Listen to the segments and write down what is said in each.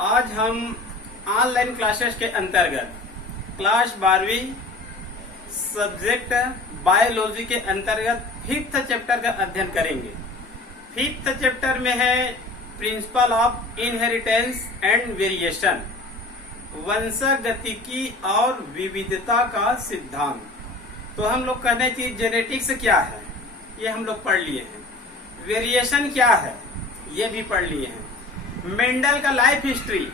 आज हम online classes के अंतर्गत क्लास 12वीं सब्जेक्ट बायोलॉजी के अंतर्गत 5th चैप्टर का अध्ययन करेंगे। 5th चैप्टर में है principle of inheritance and variation, वंशागतिकी और विविधता का सिद्धांत। तो हम लोग कहने की जेनेटिक्स क्या है ये हम लोग पढ़ लिए हैं, वेरिएशन क्या है ये भी पढ़ लिए हैं, मेंडल का लाइफ हिस्ट्री,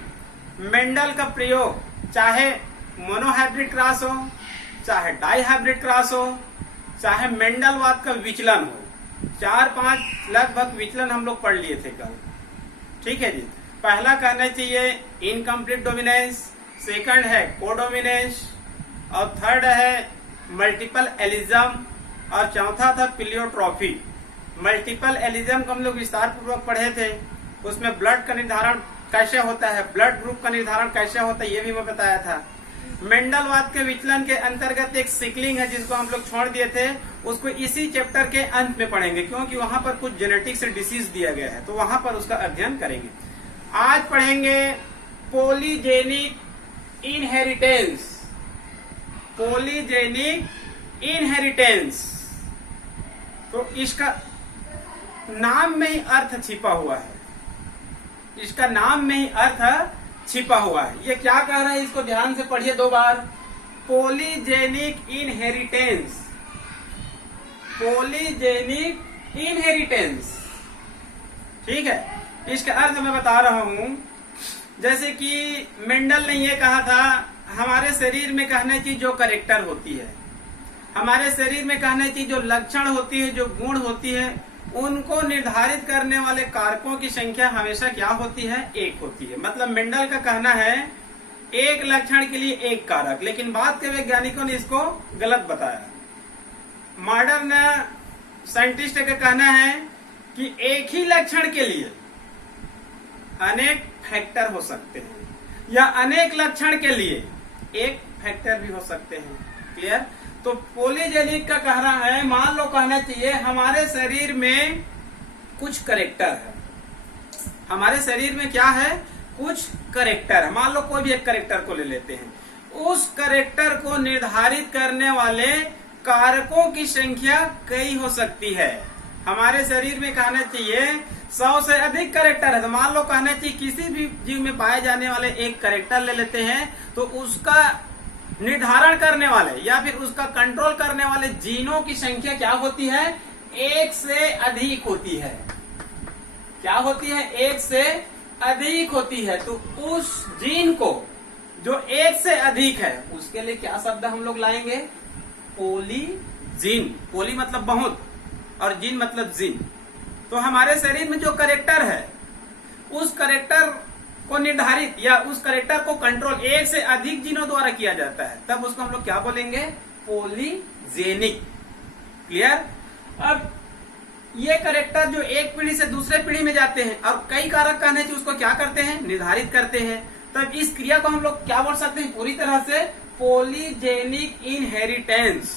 मेंडल का प्रयोग, चाहे मोनोहाइब्रिड क्रॉस हो, चाहे डाई हाइब्रिड क्रॉस हो, चाहे मेंडलवाद का विचलन हो, 4-5 लगभग विचलन हम लोग पढ़ लिए थे कल। ठीक है जी। पहला कहना चाहिए इनकम्प्लीट डोमिनेंस, सेकंड है कोडोमिनेंस और थर्ड है मल्टीपल एलिज्म और चौथा था प्लियोट्रॉफी। मल्टीपल एलिज्म को हम लोग विस्तार पूर्वक पढ़े थे, उसमें ब्लड का निर्धारण कैसे होता है, ब्लड ग्रुप का निर्धारण कैसे होता है ये भी मैं बताया था। मेंडलवाद के विचलन के अंतर्गत एक सिकलिंग है जिसको हम लोग छोड़ दिए थे, उसको इसी चैप्टर के अंत में पढ़ेंगे क्योंकि वहां पर कुछ जेनेटिक्स डिसीज दिया गया है तो वहां पर उसका अध्ययन करेंगे। आज पढ़ेंगे पॉलीजेनिक इनहेरिटेंस। पॉलीजेनिक इनहेरिटेंस तो इसका नाम में ही अर्थ छिपा हुआ है, इसका नाम में ही अर्थ छिपा हुआ है। ये क्या कह रहा है इसको ध्यान से पढ़िए 2 बार। Polygenic inheritance, polygenic inheritance. ठीक है, इसका अर्थ मैं बता रहा हूं। जैसे कि मेंडल ने ये कहा था हमारे शरीर में कहने की जो कैरेक्टर होती है, हमारे शरीर में कहने की जो लक्षण होती है, जो गुण होती है, उनको निर्धारित करने वाले कारकों की संख्या हमेशा क्या होती है? 1 होती है। मतलब मेंडल का कहना है एक लक्षण के लिए 1 कारक, लेकिन बाद के वैज्ञानिकों ने इसको गलत बताया। मॉडर्न साइंटिस्ट का कहना है कि एक ही लक्षण के लिए अनेक फैक्टर हो सकते हैं या अनेक लक्षण के लिए 1 फैक्टर भी हो सकते हैं। क्लियर? तो पॉलीजेनिक का कहना है, मान लो कहना चाहिए हमारे शरीर में कुछ करेक्टर है, हमारे शरीर में क्या है? कुछ करेक्टर है। मान लो कोई भी एक करेक्टर को ले लेते हैं, उस करेक्टर को निर्धारित करने वाले कारकों की संख्या कई हो सकती है। हमारे शरीर में कहना चाहिए 100 से अधिक करेक्टर है, तो मान लो कहना चाहिए किसी भी जीव में पाए जाने वाले एक करेक्टर ले लेते हैं तो उसका निर्धारण करने वाले या फिर उसका कंट्रोल करने वाले जीनों की संख्या क्या होती है? 1 से अधिक होती है। क्या होती है? 1 से अधिक होती है। तो उस जीन को जो 1 से अधिक है उसके लिए क्या शब्द हम लोग लाएंगे? पॉलीजीन। पॉली मतलब बहुत और जीन मतलब जीन। तो हमारे शरीर में जो करेक्टर है उस करेक्टर को निर्धारित या उस करेक्टर को कंट्रोल 1 से अधिक जीनों द्वारा किया जाता है, तब उसको हम लोग क्या बोलेंगे? पॉलीजेनिक। क्लियर? अब ये करेक्टर जो एक पीढ़ी से दूसरे पीढ़ी में जाते हैं और कई कारक कहने से उसको क्या करते हैं? निर्धारित करते हैं। तब इस क्रिया को हम लोग क्या बोल सकते हैं पूरी तरह से? Polygenic inheritance.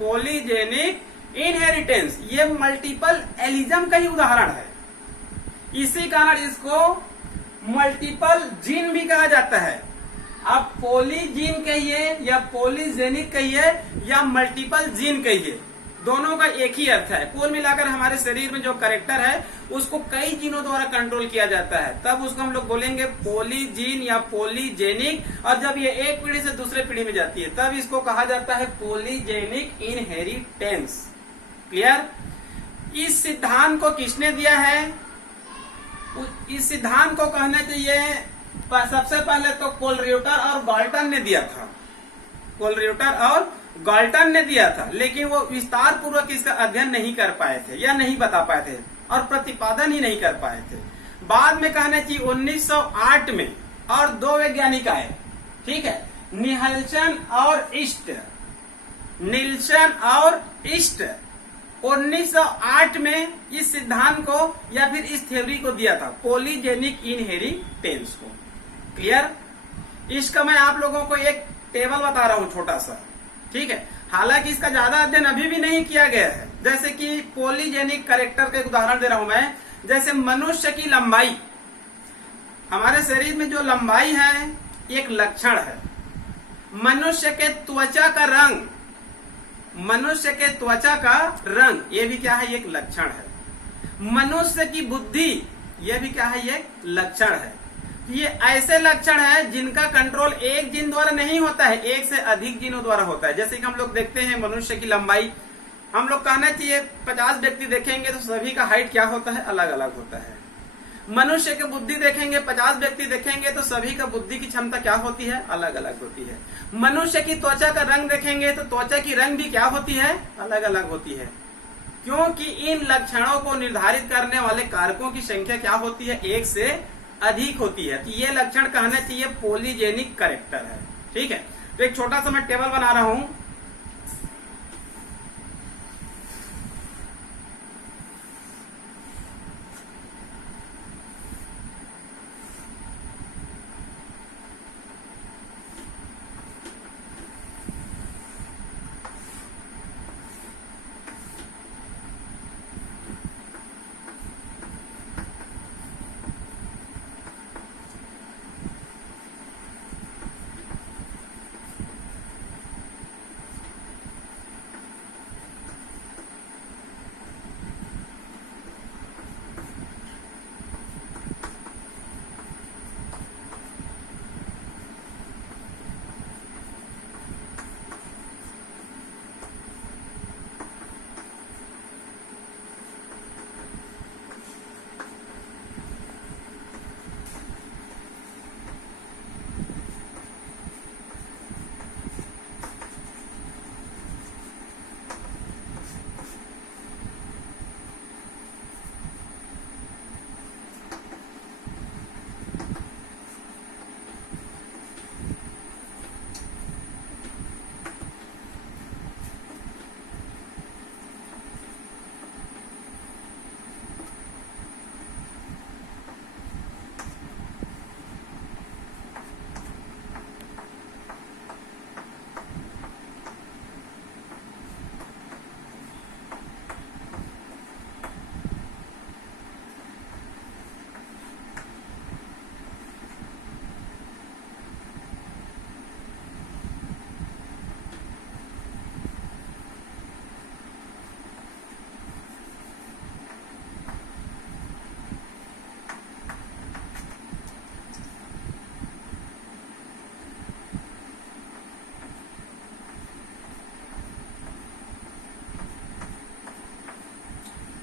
पॉलीजेनिक इनहेरिटेंस ये मल्टीपल एलिज्म का ही उदाहरण है। इसी कारण इसको मल्टीपल जीन भी कहा जाता है। आप पॉलीजीन कहिए या पॉलीजेनिक कहिए या मल्टीपल जीन कहिए, दोनों का एक ही अर्थ है। कुल मिलाकर हमारे शरीर में जो कैरेक्टर है उसको कई जीनों द्वारा कंट्रोल किया जाता है, तब उसको हम लोग बोलेंगे पॉलीजीन या पॉलीजेनिक। और जब ये एक पीढ़ी से दूसरे पीढ़ी में जाती है तब इसको कहा जाता है पॉलीजेनिक इनहेरिटेंस। क्लियर? इस सिद्धांत को किसने दिया है? इस सिद्धांत को कहना चाहिए सबसे पहले तो कोलरियूटर और गाल्टन ने दिया था। कोलरियूटर और गाल्टन ने दिया था, लेकिन वो विस्तार पूर्वक इसका अध्ययन नहीं कर पाए थे या नहीं बता पाए थे और प्रतिपादन ही नहीं कर पाए थे। बाद में कहना चाहिए 1908 में और 2 वैज्ञानिक आए। ठीक है, निहल्सन और ईस्ट। निल्सन और ईस्ट 1908 में इस सिद्धांत को या फिर इस थ्योरी को दिया था, पॉलीजेनिक इनहेरिटेंस को। क्लियर? इसका मैं आप लोगों को एक टेबल बता रहा हूं छोटा सा। ठीक है, हालांकि इसका ज्यादा अध्ययन अभी भी नहीं किया गया है। जैसे कि पॉलीजेनिक कैरेक्टर का एक उदाहरण दे रहा हूं मैं। जैसे मनुष्य की लंबाई हमारे शरीर में जो लंबाई है एक लक्षण है। मनुष्य के त्वचा का रंग, मनुष्य के त्वचा का रंग ये भी क्या है, एक लक्षण है। मनुष्य की बुद्धि ये भी क्या है, ये लक्षण है। ये ऐसे लक्षण है जिनका कंट्रोल एक जीन द्वारा नहीं होता है, एक से अधिक जीनों द्वारा होता है। जैसे कि हम लोग देखते हैं मनुष्य की लंबाई, हम लोग कहना चाहिए 50 व्यक्ति देखेंगे तो सभी का हाइट क्या होता है, अलग अलग होता है। मनुष्य की बुद्धि देखेंगे, 50 व्यक्ति देखेंगे तो सभी का बुद्धि की क्षमता क्या होती है, अलग अलग होती है। मनुष्य की त्वचा का रंग देखेंगे तो त्वचा की रंग भी क्या होती है, अलग अलग होती है। क्योंकि इन लक्षणों को निर्धारित करने वाले कारकों की संख्या क्या होती है, एक से अधिक होती है। तो ये लक्षण कहना चाहिए पॉलीजेनिक कैरेक्टर है। ठीक है, तो एक छोटा सा मैं टेबल बना रहा हूं।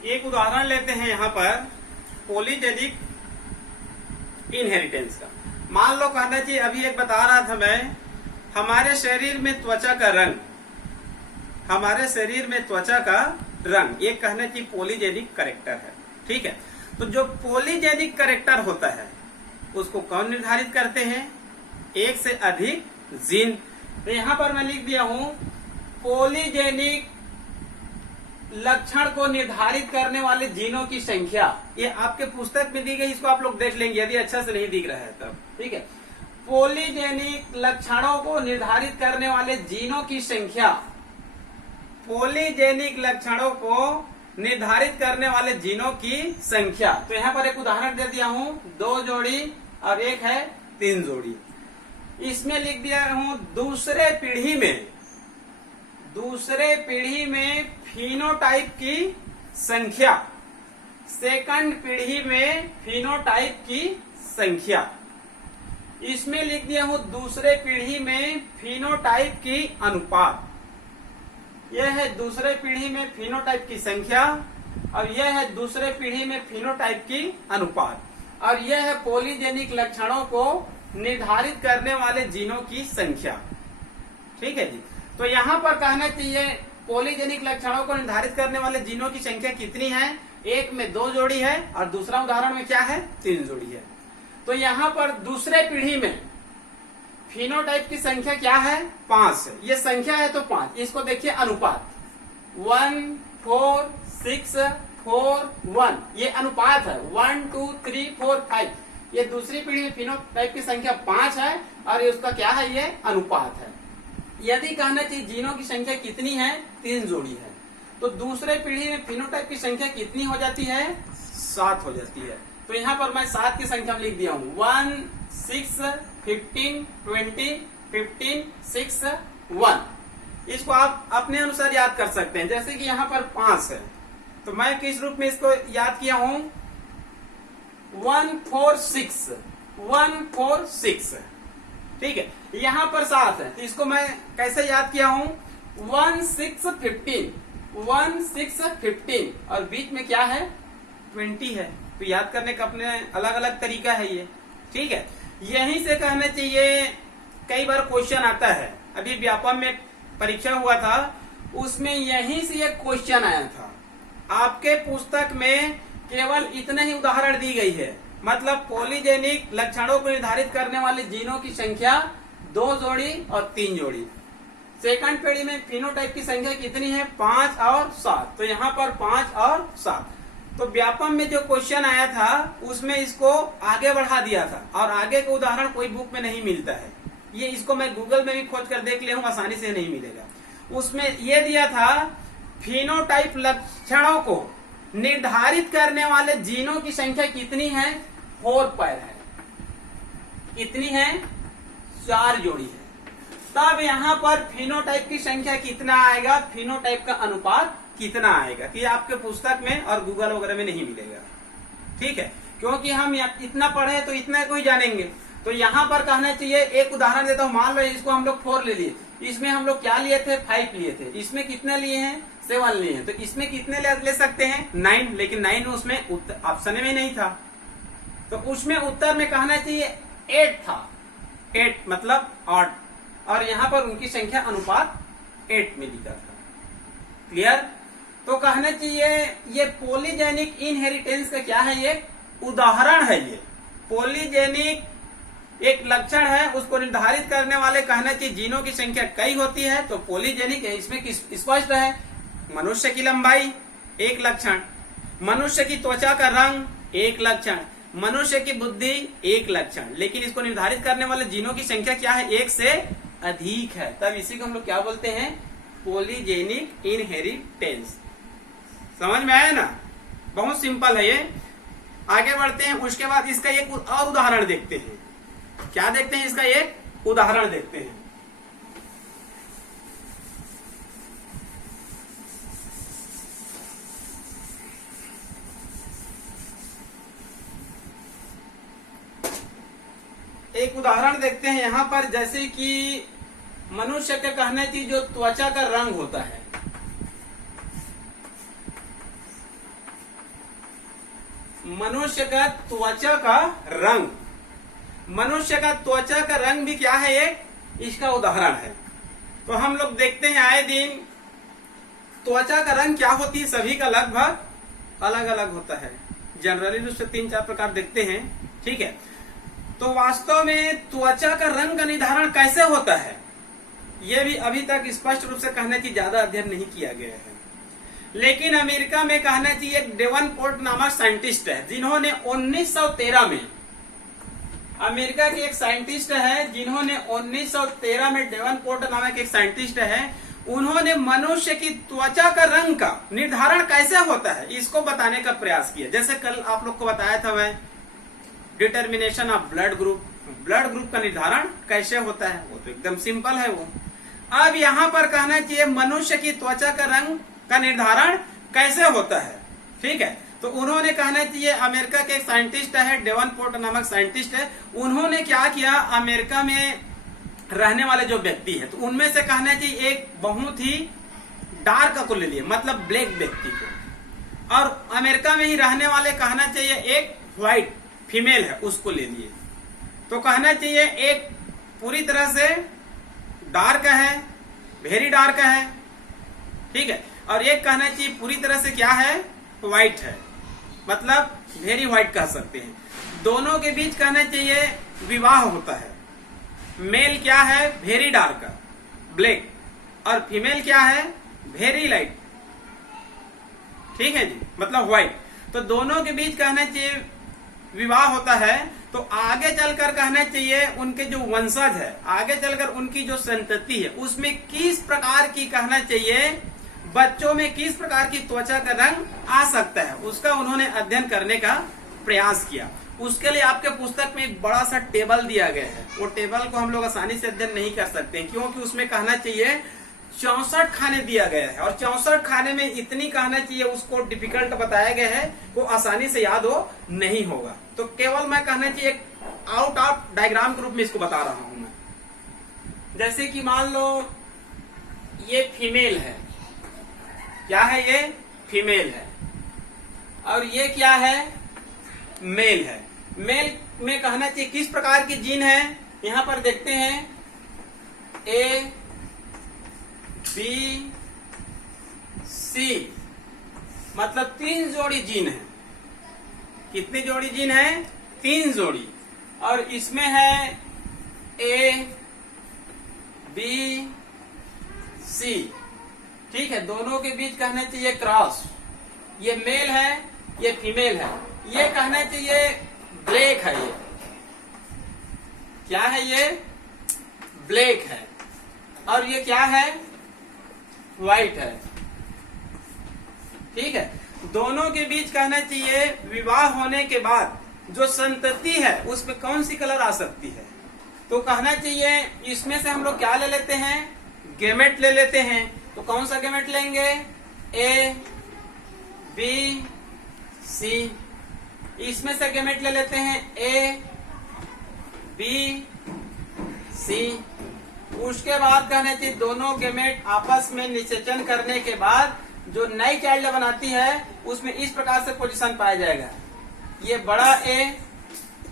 एक उदाहरण लेते हैं यहाँ पर पॉलीजेनिक इनहेरिटेंस का। मान लो कहना चाहिए, अभी एक बता रहा था मैं, हमारे शरीर में त्वचा का रंग, हमारे शरीर में त्वचा का रंग एक कहना चाहिए पॉलीजेनिक कैरेक्टर है। ठीक है, तो जो पॉलीजेनिक कैरेक्टर होता है उसको कौन निर्धारित करते हैं, एक से अधिक जीन। तो यहां पर मैं लिख दिया हूं पॉलीजेनिक लक्षण को निर्धारित करने वाले जीनों की संख्या। ये आपके पुस्तक में दी गई, इसको आप लोग देख लेंगे यदि अच्छा से नहीं दिख रहा है तब। ठीक है, पॉलीजेनिक लक्षणों को निर्धारित करने वाले जीनों की संख्या, पॉलीजेनिक लक्षणों को निर्धारित करने वाले जीनों की संख्या। तो यहाँ पर एक उदाहरण दे दिया हूं, 2 जोड़ी और एक है 3 जोड़ी। इसमें लिख दिया हूं दूसरे पीढ़ी में फिनोटाइप की संख्या, सेकंड पीढ़ी में फिनोटाइप की संख्या। इसमें लिख दिया हूं दूसरे पीढ़ी में फिनोटाइप की अनुपात। यह है दूसरे पीढ़ी में फिनोटाइप की संख्या और यह है दूसरे पीढ़ी में फिनोटाइप की अनुपात, और यह है पॉलीजेनिक लक्षणों को निर्धारित करने वाले जीनों की संख्या। ठीक है जी, तो यहाँ पर कहना चाहिए पॉलीजेनिक लक्षणों को निर्धारित करने वाले जीनों की संख्या कितनी है, एक में 2 जोड़ी है और दूसरा उदाहरण में क्या है, 3 जोड़ी है। तो यहाँ पर दूसरे पीढ़ी में फिनोटाइप की संख्या क्या है, 5 है। ये संख्या है तो 5। इसको देखिए अनुपात 1 4 6 4 1, ये अनुपात है 1 2 3 4 5। ये दूसरी पीढ़ी में फिनोटाइप की संख्या 5 है और ये उसका क्या है, ये अनुपात है। यदि कहना चाहिए जीनों की संख्या कितनी है, 3 जोड़ी है, तो दूसरे पीढ़ी में फिनोटाइप की संख्या कितनी हो जाती है, 7 हो जाती है। तो यहाँ पर मैं 7 की संख्या में लिख दिया हूँ 1 6 15 20 15 6 1। इसको आप अपने अनुसार याद कर सकते हैं। जैसे कि यहाँ पर 5 है तो मैं किस रूप में इसको याद किया हूँ 1 4 6 1 4 6। ठीक है, यहाँ पर 7 है तो इसको मैं कैसे याद किया हूँ 1 6 15 1 6 15 और बीच में क्या है 20 है। तो याद करने का अपने अलग अलग तरीका है ये। ठीक है, यहीं से कहना चाहिए कई बार क्वेश्चन आता है। अभी व्यापम में परीक्षा हुआ था उसमें यहीं से एक क्वेश्चन आया था। आपके पुस्तक में केवल इतने ही उदाहरण दी गई है, मतलब पॉलीजेनिक लक्षणों को निर्धारित करने वाले जीनों की संख्या 2 जोड़ी और 3 जोड़ी। सेकंड पेड़ी में फिनोटाइप की संख्या कितनी है 5 और 7। तो यहाँ पर 5 और 7। तो व्यापम में जो क्वेश्चन आया था उसमें इसको आगे बढ़ा दिया था और आगे का उदाहरण कोई बुक में नहीं मिलता है। ये इसको मैं गूगल में भी खोज कर देख लिया हूँ, आसानी से नहीं मिलेगा। उसमें ये दिया था फिनोटाइप लक्षणों को निर्धारित करने वाले जीनों की संख्या कितनी है 4 पैर है। कितनी है 4 जोड़ी है। तब यहाँ पर फिनोटाइप की संख्या कितना आएगा, फिनोटाइप का अनुपात कितना आएगा, कि आपके पुस्तक में और गूगल वगैरह में नहीं मिलेगा। ठीक है, क्योंकि हम इतना पढ़े तो इतना को ही जानेंगे। तो यहाँ पर कहना चाहिए, एक उदाहरण देता हूँ। मान लो इसको हम लोग 4 ले लिए, इसमें हम लोग क्या लिए थे 5 लिए थे, इसमें कितने लिए हैं 7 लिए हैं। तो इसमें कितने ले सकते हैं 9, लेकिन 9 उसमें ऑप्शन में नहीं था। तो उसमें उत्तर में कहना चाहिए 8 था। 8 मतलब 8 और यहाँ पर उनकी संख्या अनुपात 8 में लिखा था। क्लियर? तो कहना चाहिए ये पॉलीजेनिक इनहेरिटेंस का क्या है, ये उदाहरण है। ये पॉलीजेनिक एक लक्षण है, उसको निर्धारित करने वाले कहना चाहिए जीनों की संख्या कई होती है। तो पॉलीजेनिक है, इसमें स्पष्ट है। मनुष्य की लंबाई एक लक्षण, मनुष्य की त्वचा का रंग एक लक्षण, मनुष्य की बुद्धि एक लक्षण। लेकिन इसको निर्धारित करने वाले जीनों की संख्या क्या है 1 से अधिक है। तब इसी को हम लोग क्या बोलते हैं पॉलीजेनिक इनहेरिटेंस। समझ में आया ना? बहुत सिंपल है ये। आगे बढ़ते हैं। उसके बाद इसका एक और उदाहरण देखते हैं। क्या देखते हैं? इसका एक उदाहरण देखते हैं। एक उदाहरण देखते हैं यहाँ पर, जैसे कि मनुष्य का कहना चाहिए जो त्वचा का रंग होता है, मनुष्य का त्वचा का रंग, मनुष्य का त्वचा का रंग भी क्या है एक इसका उदाहरण है। तो हम लोग देखते हैं आए दिन त्वचा का रंग क्या होती है, सभी का लगभग अलग अलग होता है। जनरली रूप से 3-4 प्रकार देखते हैं। ठीक है, तो वास्तव में त्वचा का रंग का निर्धारण कैसे होता है यह भी अभी तक स्पष्ट रूप से कहने की ज्यादा अध्ययन नहीं किया गया है। लेकिन अमेरिका में कहना चाहिए एक डेवनपोर्ट नामक साइंटिस्ट है, जिन्होंने 1913 में, अमेरिका के एक साइंटिस्ट है जिन्होंने 1913 में, डेवनपोर्ट नामक एक साइंटिस्ट है, उन्होंने मनुष्य की त्वचा का रंग का निर्धारण कैसे होता है इसको बताने का प्रयास किया। जैसे कल आप लोग को बताया था मैं, determination of blood group, blood group का निर्धारण कैसे होता है, वो तो एकदम सिंपल है वो। अब यहाँ पर कहना चाहिए मनुष्य की त्वचा का रंग का निर्धारण कैसे होता है। ठीक है, तो उन्होंने कहना चाहिए, अमेरिका के एक साइंटिस्ट है, डेवनपोर्ट नामक साइंटिस्ट है, उन्होंने क्या किया, अमेरिका में रहने वाले जो व्यक्ति है तो उनमें से कहना चाहिए एक बहुत ही डार्क को ले लिए, मतलब ब्लैक व्यक्ति को, और अमेरिका में ही रहने वाले कहना चाहिए एक व्हाइट फीमेल है उसको ले लिए। तो कहना चाहिए एक पूरी तरह से डार्क है, वेरी डार्क है, ठीक है, और एक कहना चाहिए पूरी तरह से क्या है, व्हाइट है, मतलब वेरी व्हाइट कह सकते हैं। दोनों के बीच कहना चाहिए विवाह होता है। मेल क्या है, वेरी डार्क ब्लैक, और फीमेल क्या है, वेरी लाइट, ठीक है जी, मतलब व्हाइट। तो दोनों के बीच कहना चाहिए विवाह होता है। तो आगे चलकर कहना चाहिए उनके जो वंशज है, आगे चलकर उनकी जो संतति है, उसमें किस प्रकार की कहना चाहिए, बच्चों में किस प्रकार की त्वचा का रंग आ सकता है, उसका उन्होंने अध्ययन करने का प्रयास किया। उसके लिए आपके पुस्तक में एक बड़ा सा टेबल दिया गया है। वो टेबल को हम लोग आसानी से अध्ययन नहीं कर सकते हैं, क्योंकि उसमें कहना चाहिए 64 खाने दिया गया है, और 64 खाने में इतनी कहना चाहिए उसको डिफिकल्ट बताया गया है, वो आसानी से याद हो नहीं होगा। तो केवल मैं कहना चाहिए आउट ऑफ डायग्राम के रूप में इसको बता रहा हूं मैं। जैसे कि मान लो ये फीमेल है, क्या है ये? फीमेल है। और ये क्या है? मेल है। मेल में कहना चाहिए किस प्रकार की जीन है, यहां पर देखते हैं ए बी सी, मतलब 3 जोड़ी जीन है। कितनी जोड़ी जीन है? 3 जोड़ी। और इसमें है ए बी सी, ठीक है। दोनों के बीच कहना चाहिए क्रॉस। ये मेल है, ये फीमेल है। ये कहना चाहिए ब्लैक है। ये क्या है? ये ब्लैक है। और ये क्या है? व्हाइट है, ठीक है। दोनों के बीच कहना चाहिए विवाह होने के बाद जो संतति है उसमें कौन सी कलर आ सकती है, तो कहना चाहिए इसमें से हम लोग क्या ले लेते हैं? गेमेट ले लेते हैं। तो कौन सा गेमेट लेंगे? A B C. इसमें से गेमेट ले लेते हैं ए बी सी। उसके बाद कहना चाहिए दोनों गेमेट आपस में निषेचन करने के बाद जो नई चाइल्ड बनाती है उसमें इस प्रकार से पोजीशन पाया जाएगा। ये बड़ा ए,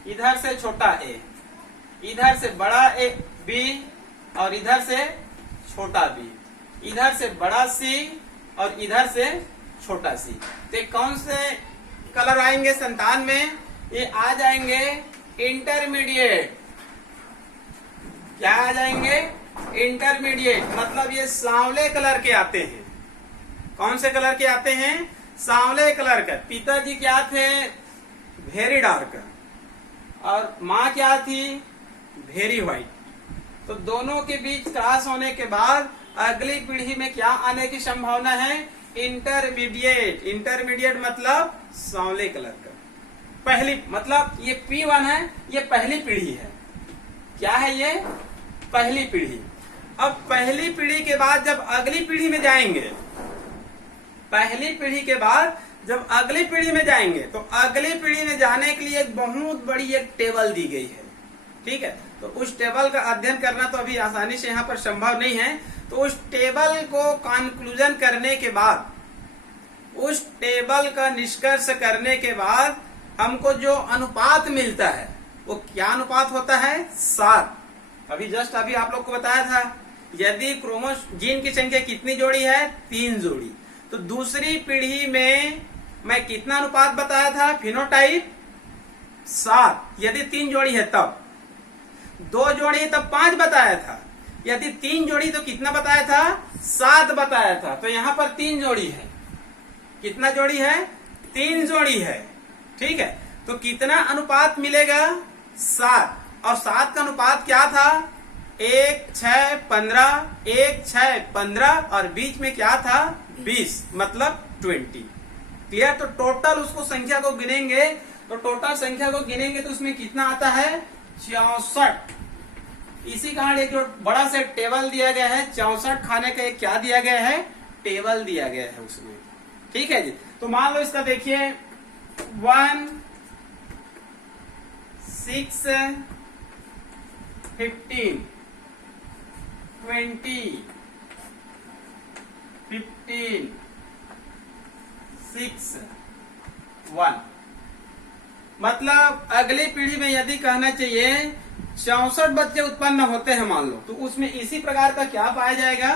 इधर से छोटा ए, इधर से बड़ा ए बी, और इधर से छोटा बी, इधर से बड़ा सी और इधर से छोटा सी। तो कौन से कलर आएंगे संतान में? ये आ जाएंगे इंटरमीडिएट। क्या आ जाएंगे? इंटरमीडिएट, मतलब ये सांवले कलर के आते हैं। कौन से कलर के आते हैं? सांवले कलर का। पिताजी क्या थे? वेरी डार्क, और माँ क्या थी? Very white. तो दोनों के बीच क्रॉस होने के बाद अगली पीढ़ी में क्या आने की संभावना है? इंटरमीडिएट। इंटरमीडिएट मतलब सांवले कलर का। पहली, मतलब ये P1 है, ये पहली पीढ़ी है। क्या है ये? पहली पीढ़ी। अब पहली पीढ़ी के बाद जब अगली पीढ़ी में जाएंगे, पहली पीढ़ी के बाद जब अगली पीढ़ी में जाएंगे, तो अगली पीढ़ी में जाने के लिए एक बहुत बड़ी एक टेबल दी गई है, ठीक है। तो उस टेबल का अध्ययन करना तो अभी आसानी से यहाँ पर संभव नहीं है। तो उस टेबल को कंक्लूजन करने के बाद, उस टेबल का निष्कर्ष करने के बाद हमको जो अनुपात मिलता है वो क्या अनुपात होता है? 7। अभी जस्ट अभी आप लोग को बताया था, यदि क्रोमोस जीन की संख्या कितनी जोड़ी है? 3 जोड़ी। तो दूसरी पीढ़ी में मैं कितना अनुपात बताया था? फिनोटाइप 7। यदि 3 जोड़ी है तब, 2 जोड़ी है तब 5 बताया था। यदि 3 जोड़ी तो कितना बताया था? 7 बताया था। तो यहाँ पर 3 जोड़ी है। कितना जोड़ी है? 3 जोड़ी है, ठीक है। तो कितना अनुपात मिलेगा? 7। और 7 का अनुपात क्या था? 1, 6, 15, 1, 6, 15, और बीच में क्या था? 20, मतलब 20। क्लियर? तो टोटल उसको संख्या को गिनेंगे, तो टोटल संख्या को गिनेंगे तो उसमें कितना आता है? 64। इसी कारण एक जो बड़ा सा टेबल दिया गया है, 64 खाने का एक क्या दिया गया है? टेबल दिया गया है उसमें, ठीक है जी। तो मान लो इसका देखिए 1, 6, 15, 20, 15, 6, 1। मतलब अगली पीढ़ी में यदि कहना चाहिए 64 बच्चे उत्पन्न होते हैं मान लो, तो उसमें इसी प्रकार का क्या पाया जाएगा?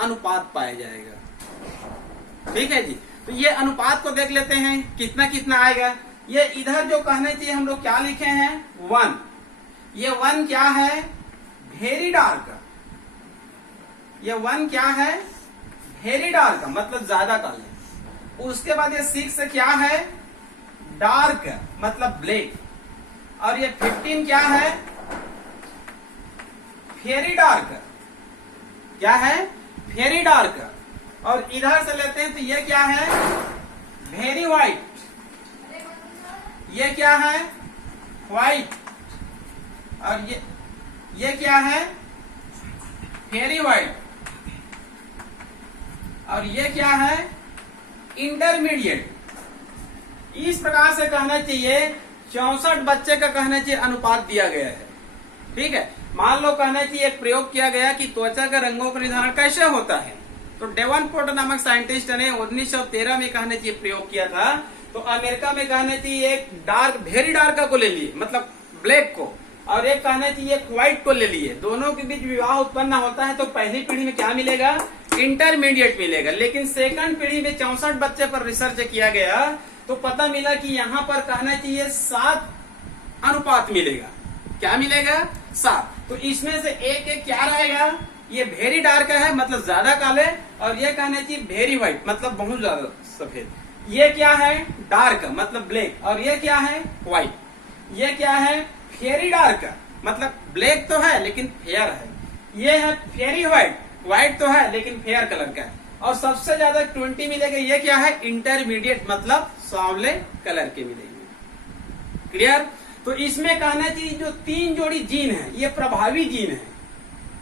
अनुपात पाया जाएगा, ठीक है जी। तो ये अनुपात को देख लेते हैं कितना कितना आएगा। ये इधर जो कहना चाहिए हम लोग क्या लिखे हैं? 1। ये 1 क्या है? Very dark. ये 1 क्या है? वेरी डार्क, मतलब ज्यादा काले। उसके बाद ये 6 क्या है? डार्क, मतलब ब्लैक। और ये 15 क्या है? Very dark. क्या है? Very dark. और इधर से लेते हैं तो ये क्या है? Very white. ये क्या है? व्हाइट। और ये क्या है? फेरी व्हाइट। और ये क्या है? इंटरमीडिएट। इस प्रकार से कहना चाहिए 64 बच्चे का कहना चाहिए अनुपात दिया गया है। ठीक है, मान लो कहना चाहिए एक प्रयोग किया गया कि त्वचा के रंगों का निर्धारण कैसे होता है। तो डेवनपोर्ट नामक साइंटिस्ट ने 1913 में कहना चाहिए प्रयोग किया था। तो अमेरिका में कहना चाहिए एक डार्क, वेरी डार्क को ले लिए, मतलब ब्लैक को, और एक कहना चाहिए एक व्हाइट को ले लिए। दोनों के बीच विवाह उत्पन्न होता है तो पहली पीढ़ी में क्या मिलेगा? इंटरमीडिएट मिलेगा। लेकिन सेकंड पीढ़ी में 64 बच्चे पर रिसर्च किया गया तो पता मिला कि यहाँ पर कहना चाहिए 7 अनुपात मिलेगा। क्या मिलेगा? 7। तो इसमें से एक क्या रहेगा? ये वेरी डार्क है मतलब ज्यादा काले, और ये कहना चाहिए वेरी व्हाइट मतलब बहुत ज्यादा सफेद। ये क्या है? डार्क मतलब ब्लैक। और ये क्या है? व्हाइट। ये क्या है? फेरी डार्क मतलब ब्लैक तो है लेकिन फेयर है। ये है फेरी व्हाइट, व्हाइट तो है लेकिन फेयर कलर का है। और सबसे ज्यादा 20 मिलेगा। ये क्या है? इंटरमीडिएट मतलब सांवले कलर के मिलेंगे। क्लियर? तो इसमें कहना चाहिए जो 3 जोड़ी जीन है ये प्रभावी जीन है।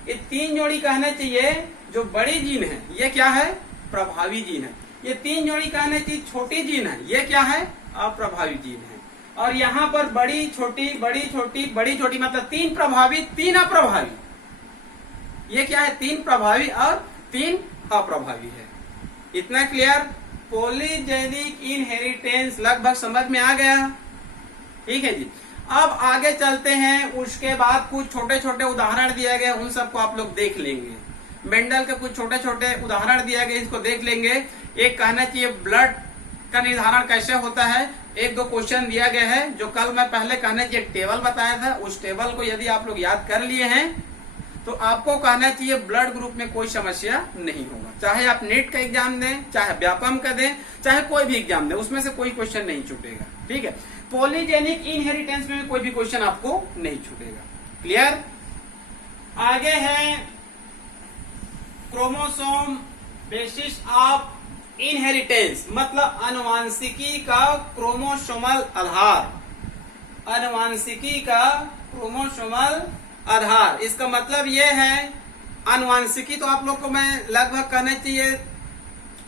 ये 3 जोड़ी कहना चाहिए जो बड़ी जीन है ये क्या है? प्रभावी जीन है। ये 3 जोड़ी कहना चाहिए छोटी जीन है, ये क्या है? अप्रभावी जीन है। और यहाँ पर बड़ी छोटी बड़ी छोटी बड़ी छोटी मतलब 3 प्रभावी 3 अप्रभावी। ये क्या है? 3 प्रभावी और 3 अप्रभावी है। इतना क्लियर? पॉलीजेनिक इनहेरिटेंस लगभग समझ में आ गया। ठीक है जी। अब आगे चलते हैं। उसके बाद कुछ छोटे छोटे उदाहरण दिए गए, उन सबको आप लोग देख लेंगे। मेंडल के कुछ छोटे छोटे उदाहरण दिए गए, इसको देख लेंगे। एक कहना चाहिए ब्लड का निर्धारण कैसे होता है। 1-2 क्वेश्चन दिया गया है जो कल मैं पहले कहना चाहिए एक टेबल बताया था। उस टेबल को यदि आप लोग याद कर लिए हैं तो आपको कहना चाहिए ब्लड ग्रुप में कोई समस्या नहीं होगा। चाहे आप नेट का एग्जाम दें, चाहे व्यापम का दें, चाहे कोई भी एग्जाम दें, उसमें से कोई क्वेश्चन नहीं छूटेगा। ठीक है, पॉलीजेनिक इनहेरिटेंस में कोई भी क्वेश्चन आपको नहीं छूटेगा। क्लियर? आगे है क्रोमोसोम बेसिस ऑफ इनहेरिटेंस मतलब अनुवांशिकी का क्रोमोसोमल आधार। अनुवांशिकी का क्रोमोसोमल आधार, इसका मतलब ये है अनुवांशिकी तो आप लोग को मैं लगभग कहना चाहिए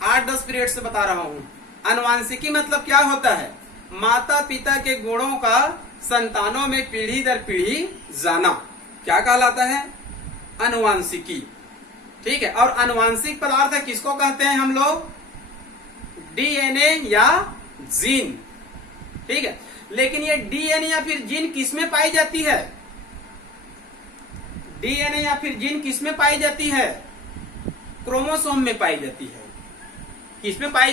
8-10 पीरियड से बता रहा हूं। अनुवांशिकी मतलब क्या होता है? माता पिता के गुणों का संतानों में पीढ़ी दर पीढ़ी जाना, क्या कहलाता है? अनुवांशिकी। ठीक है, और अनुवांशिक पदार्थ किसको कहते हैं हम लोग? डीएनए या जीन। ठीक है, लेकिन ये डीएनए या फिर जीन किसमें पाई जाती है? डीएनए या फिर जीन किसमें पाई जाती है? क्रोमोसोम में पाई जाती है। किसमें पाई